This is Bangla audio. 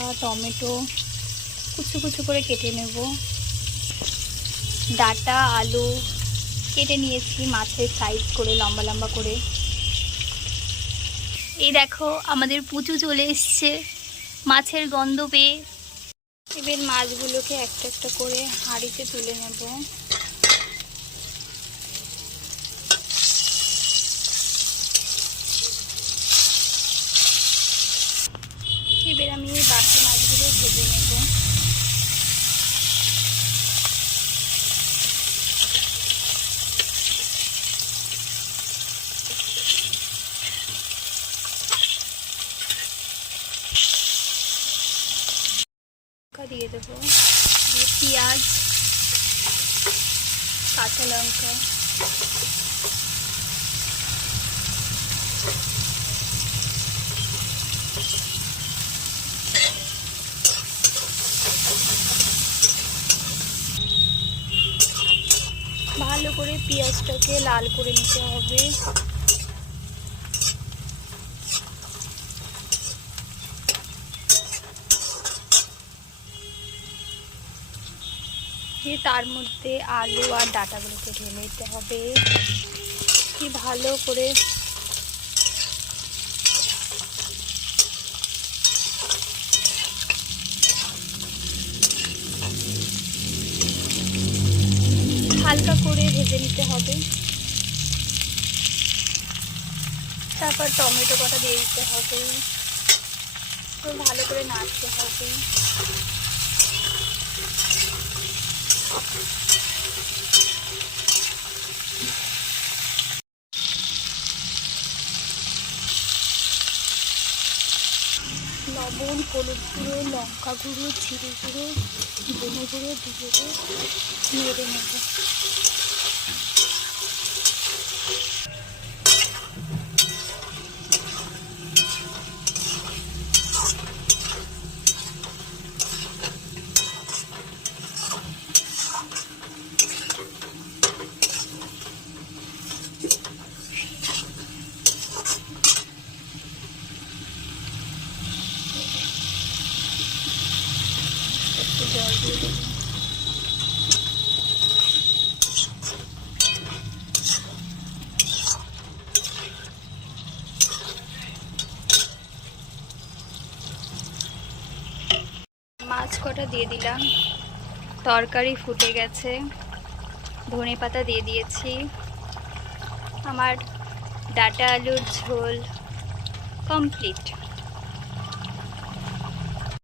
লঙ্কা টমেটো কুচু কুচু করে কেটে নেব। ডাঁটা আলু কেটে নিয়েছি মাছের সাইজ করে লম্বা লম্বা করে। এই দেখো আমাদের পুচু চলে এসছে মাছের গন্ধ পেয়ে। এবার মাছগুলোকে একটা একটা করে হাঁড়িতে তুলে নেব। এবার আমি বাকি মাছগুলো ভেজে নেব। দিয়ে দেবো পেঁয়াজ কাঁচা লঙ্কা ভালো করে পেঁয়াজটাকে লাল করে নিতে হবে। দিয়ে তার মধ্যে আলু আর ডাঁটাগুলোকে ঢেলে দিতে হবে। কি ভালো করে হালকা করে ভেজে নিতে হবে। তারপর টমেটো কটা দিয়ে দিতে হবে, ভালো করে নাড়তে হবে। লবণ হলুদ গুঁড়ো লঙ্কা গুঁড়ো জিরে গুঁড়ো ধনে গুঁড়ো দিয়ে নেড়ে নেব। জল দিয়ে দেব। মাছ কটা দিয়ে দিলাম, তরকারি ফুটে গেছে, ধনে পাতা দিয়ে দিয়েছি। আমার ডাঁটা আলুর ঝোল কমপ্লিট।